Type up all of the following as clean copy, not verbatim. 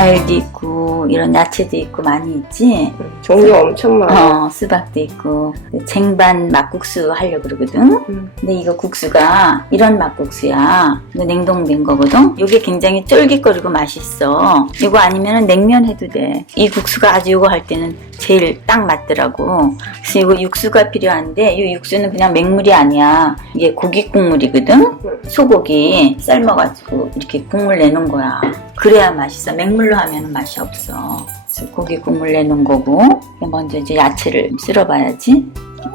과일도 있고 이런 야채도 있고 많이 있지. 종류가 엄청 많아. 수박도 있고. 쟁반 막국수 하려고 그러거든. 근데 이거 국수가 이런 막국수야. 이거 냉동된 거거든. 이게 굉장히 쫄깃거리고 맛있어. 이거 아니면 냉면 해도 돼. 이 국수가 아주 이거 할 때는 제일 딱 맞더라고. 그래서 이거 육수가 필요한데 이 육수는 그냥 맹물이 아니야. 이게 고기 국물이거든. 소고기 삶아가지고 이렇게 국물 내놓은 거야. 그래야 맛있어. 맹물로 하면 맛이 없어. 그래서 고기 국물 내놓은 거고. 먼저 이제 야채를 쓸어봐야지.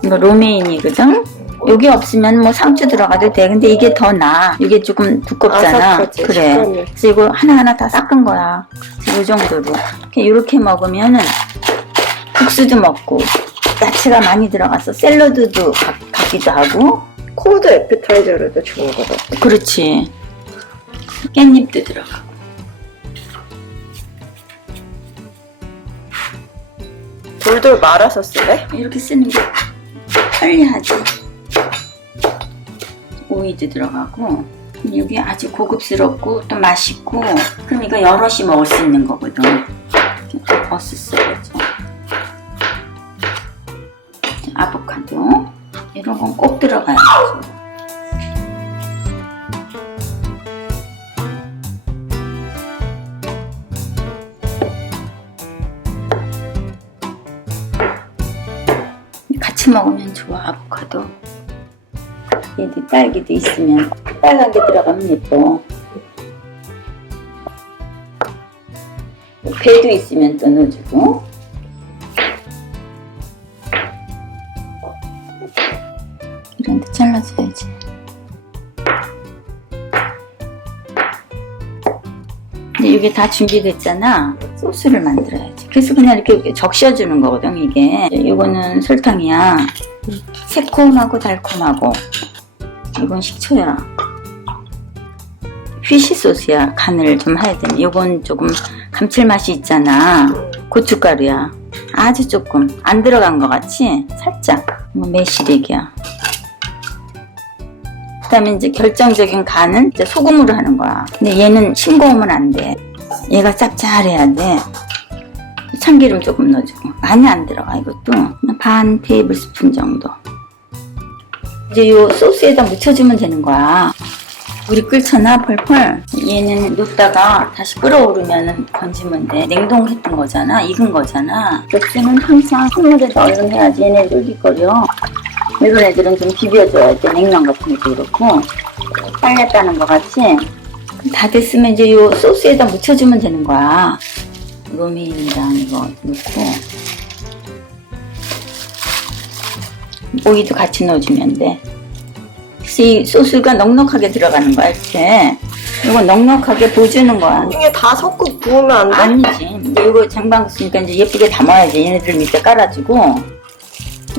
이거 로메인이거든. 여기 없으면 뭐 상추 들어가도 돼. 근데 이게 더 나아. 이게 조금 두껍잖아. 아삭하지, 그래. 식감이. 그래서 이거 하나하나 다 닦은 거야. 이 정도로. 이렇게 먹으면은 국수도 먹고 야채가 많이 들어가서 샐러드도 같기도 하고. 코드 애피타이저로도 좋은 거 같아. 그렇지. 깻잎도 들어가고. 돌돌 말아서 쓰래? 이렇게 쓰는 게 편리하지. 오이도 들어가고. 그럼 여기 아주 고급스럽고 또 맛있고. 그럼 이거 여럿이 먹을 수 있는 거거든. 이렇게 버스 써야죠. 아보카도. 이런 건 꼭 들어가야죠. 같이 먹으면 좋아. 아보카도. 얘도 딸기도 있으면 빨간 게 들어가면 예뻐. 배도 있으면 또 넣어주고. 이런 데 잘라줘야지. 근데 이게 다 준비됐잖아. 소스를 만들어야지. 그래서 그냥 이렇게 적셔주는 거거든, 이게. 이거는 설탕이야. 새콤하고 달콤하고. 이건 식초야. 피쉬 소스야. 간을 좀 해야 되네. 이건 조금 감칠맛이 있잖아. 고춧가루야. 아주 조금. 안 들어간 것 같이? 살짝. 이거 매실액이야. 그 다음에 이제 결정적인 간은 이제 소금으로 하는 거야. 근데 얘는 싱거우면 안 돼. 얘가 짭짤해야 돼. 참기름 조금 넣어주고. 많이 안 들어가, 이것도. 그냥 반 테이블 스푼 정도. 이제 요 소스에다 묻혀주면 되는 거야. 물이 끓잖아, 펄펄. 얘는 놓다가 다시 끓어오르면 건지면 돼. 냉동했던 거잖아, 익은 거잖아. 육수는 항상 손물에다 얼른 해야지 얘네 쫄깃거려. 이런 애들은 좀 비벼줘야 돼. 냉면 같은 것도 그렇고. 빨렸다는 거 같이. 다 됐으면 이제 요 소스에다 묻혀주면 되는 거야. 로메인이랑 이거 넣고. 오이도 같이 넣어주면 돼. 그래서 이 소스가 넉넉하게 들어가는 거야, 이렇게. 이거 넉넉하게 부어주는 거야. 이게 다 섞고 부으면 안 돼? 아니지. 이제 이거 쟁반 쓰니까 이제 예쁘게 담아야지. 얘네들 밑에 깔아주고.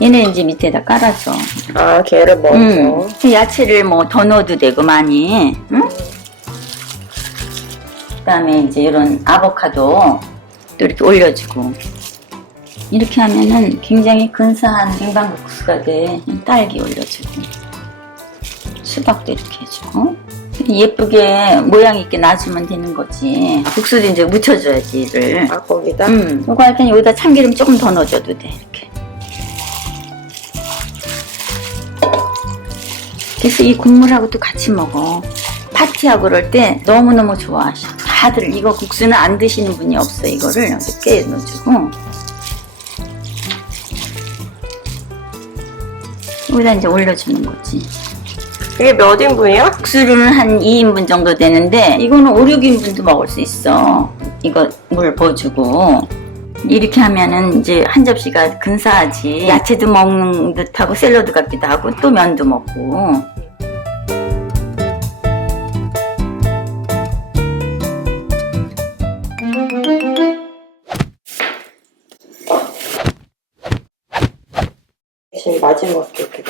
얘네 이제 밑에다 깔아줘. 아, 걔를 먼저. 야채를 뭐 더 넣어도 되고 많이. 응? 그다음에 이제 이런 아보카도 또 이렇게 올려주고. 이렇게 하면은 굉장히 근사한 냉방국수가 돼. 딸기 올려주고. 수박도 이렇게 해주고. 예쁘게 모양 있게 놔주면 되는 거지. 국수도 이제 묻혀줘야지, 이를. 아, 거기다? 이거 할 때는 여기다 참기름 조금 더 넣어줘도 돼, 이렇게. 그래서 이 국물하고도 같이 먹어. 파티하고 그럴 때 너무너무 좋아. 다들 이거 국수는 안 드시는 분이 없어. 이거를 이렇게 넣어주고. 여기다 이제 올려주는 거지. 이게 몇 인분이야? 국수는 한 2인분 정도 되는데 이거는 5, 6인분도 먹을 수 있어. 이거 물 부어주고. 이렇게 하면은 이제 한 접시가 근사하지. 야채도 먹는 듯하고 샐러드 같기도 하고 또 면도 먹고. 지금 마지막 이렇게.